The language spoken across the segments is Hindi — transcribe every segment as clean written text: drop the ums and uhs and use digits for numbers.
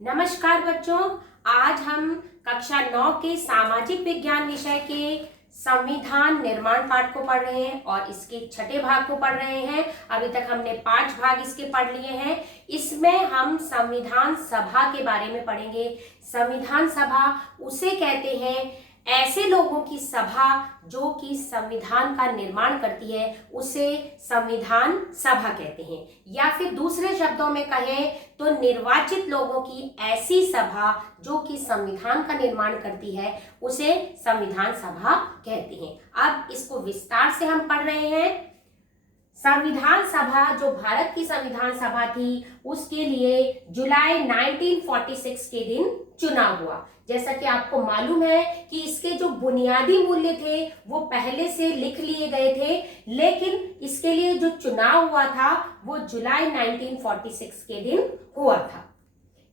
नमस्कार बच्चों। आज हम कक्षा 9 के सामाजिक विज्ञान विषय के संविधान निर्माण पाठ को पढ़ रहे हैं और इसके छठे भाग को पढ़ रहे हैं। अभी तक हमने 5 भाग इसके पढ़ लिए हैं। इसमें हम संविधान सभा के बारे में पढ़ेंगे। संविधान सभा उसे कहते हैं, ऐसे लोगों की सभा जो कि संविधान का निर्माण करती है, उसे संविधान सभा कहते हैं। या फिर दूसरे शब्दों में कहें तो निर्वाचित लोगों की ऐसी सभा जो कि संविधान का निर्माण करती है, उसे संविधान सभा कहते हैं। अब इसको विस्तार से हम पढ़ रहे हैं। संविधान सभा, जो भारत की संविधान सभा थी, उसके लिए जुलाई 1946 के दिन चुनाव हुआ। जैसा कि आपको मालूम है कि इसके जो बुनियादी मूल्य थे वो पहले से लिख लिए गए थे, लेकिन इसके लिए जो चुनाव हुआ था वो जुलाई 1946 के दिन हुआ था।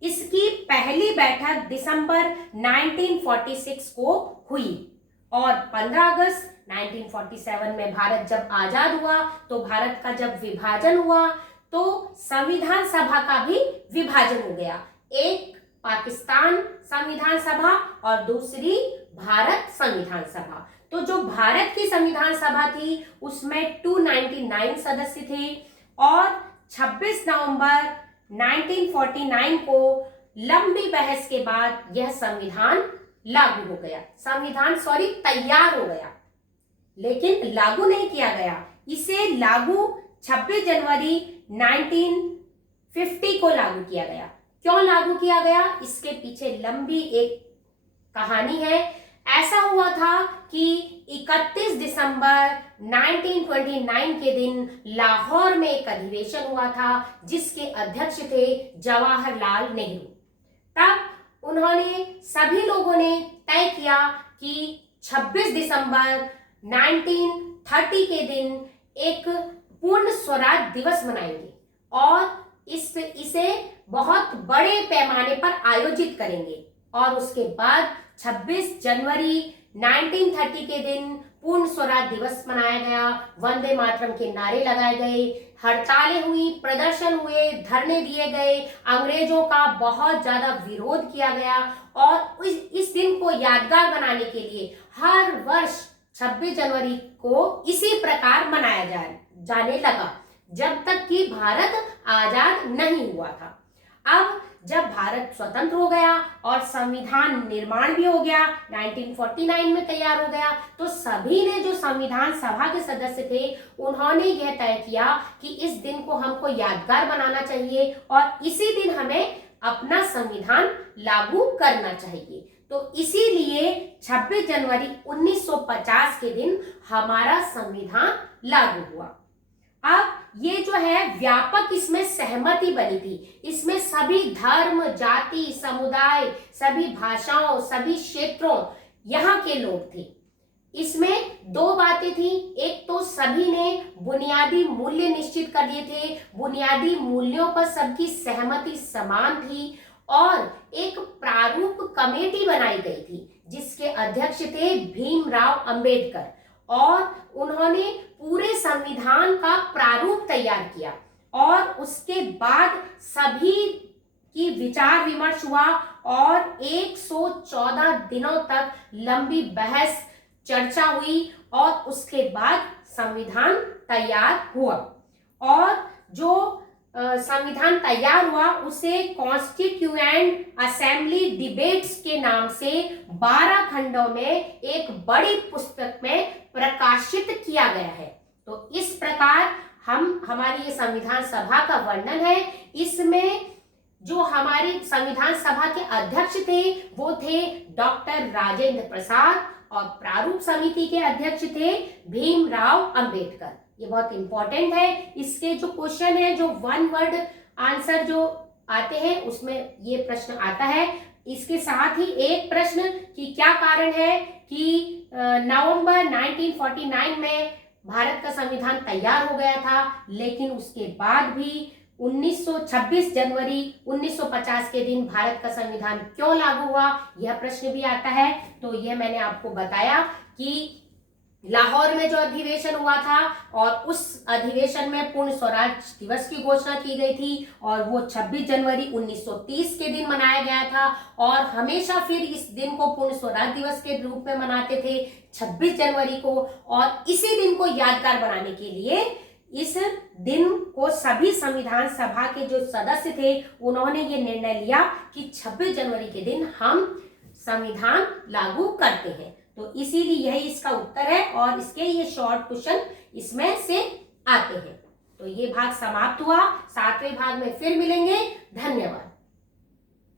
इसकी पहली बैठक दिसंबर 1946 को हुई और 15 अगस्त 1947 में भारत जब आजाद हुआ, तो भारत का जब विभाजन हुआ तो संविधान सभा का भी विभाजन हो गया। एक पाकिस्तान संविधान सभा और दूसरी भारत संविधान सभा। तो जो भारत की संविधान सभा थी उसमें 299 सदस्य थे और 26 नवंबर 1949 को लंबी बहस के बाद यह संविधान लागू हो गया। तैयार हो गया, लेकिन लागू नहीं किया गया। इसे लागू 26 जनवरी 1950 को लागू किया गया। क्यों लागू किया गया, इसके पीछे लंबी एक कहानी है। ऐसा हुआ था कि 31 दिसंबर 1929 के दिन लाहौर में एक अधिवेशन हुआ था जिसके अध्यक्ष थे जवाहरलाल नेहरू। तब उन्होंने, सभी लोगों ने तय किया कि 26 दिसंबर 1930 के दिन एक पूर्ण स्वराज दिवस मनाएंगे और इसे बहुत बड़े पैमाने पर आयोजित करेंगे। और उसके बाद 26 जनवरी 1930 के दिन पूर्ण स्वराज दिवस मनाया गया। वंदे मातरम के नारे लगाए गए, हड़तालें हुई, प्रदर्शन हुए, धरने दिए गए, अंग्रेजों का बहुत ज्यादा विरोध किया गया और इस दिन को यादगार बनाने के लिए हर वर्ष 26 जनवरी को इसी प्रकार मनाया जाने लगा जब तक कि भारत आजाद नहीं हुआ था। अब जब भारत स्वतंत्र हो गया और संविधान निर्माण भी हो गया, 1949 में तैयार हो गया, तो सभी ने, जो संविधान सभा के सदस्य थे, उन्होंने यह तय किया कि इस दिन को हमको यादगार बनाना चाहिए और इसी दिन हमें अपना संविधान लागू करना चाहिए। तो इसीलिए 26 जनवरी 1950 के दिन हमारा संविधान लागू हुआ। अब ये जो है व्यापक इसमें सहमति बनी थी। इसमें सभी धर्म, जाति, समुदाय, सभी भाषाओं, सभी क्षेत्रों, यहाँ के लोग थे। इसमें 2 बातें थी। एक तो सभी ने बुनियादी मूल्य निश्चित कर लिए थे, बुनियादी मूल्यों पर सबकी सहमति समान थी और एक प्रारूप कमेटी बनाई गई थी जिसके अध्यक्ष थे भीमराव अंबेडकर और उन्होंने पूरे संविधान का प्रारूप तैयार किया और उसके बाद सभी की विचार विमर्श हुआ और 114 दिनों तक लंबी बहस चर्चा हुई और उसके बाद संविधान तैयार हुआ। और जो संविधान तैयार हुआ उसे कॉन्स्टिट्यूएंट असेंबली डिबेट्स के नाम से 12 खंडों में एक बड़ी पुस्तक में प्रकाशित किया गया है। तो इस प्रकार हमारी ये संविधान सभा का वर्णन है। इसमें जो हमारी संविधान सभा के अध्यक्ष थे वो थे डॉक्टर राजेंद्र प्रसाद और प्रारूप समिति के अध्यक्ष थे भीमराव अंबेडकर। ये बहुत इंपॉर्टेंट है। इसके जो क्वेश्चन है, जो 1 वर्ड आंसर जो आते हैं, उसमें ये प्रश्न आता है। इसके साथ ही एक प्रश्न कि क्या कारण है कि नवंबर 1949 में भारत का संविधान तैयार हो गया था, लेकिन उसके बाद भी 26 जनवरी 1950 के दिन भारत का संविधान क्यों लागू हुआ, यह प्रश्न भी आता है। तो यह मैंने आपको बताया कि लाहौर में जो अधिवेशन हुआ था और उस अधिवेशन में पूर्ण स्वराज दिवस की घोषणा की गई थी और वो 26 जनवरी 1930 के दिन मनाया गया था। और हमेशा फिर इस दिन को पूर्ण स्वराज दिवस के रूप में मनाते थे 26 जनवरी को। और इसी दिन को यादगार बनाने के लिए इस दिन को सभी संविधान सभा के जो सदस्य थे उन्होंने ये निर्णय लिया कि 26 जनवरी के दिन हम संविधान लागू करते हैं। तो इसीलिए यही इसका उत्तर है और इसके ये शॉर्ट क्वेश्चन इसमें से आते हैं। तो ये भाग समाप्त हुआ। 7वें भाग में फिर मिलेंगे। धन्यवाद।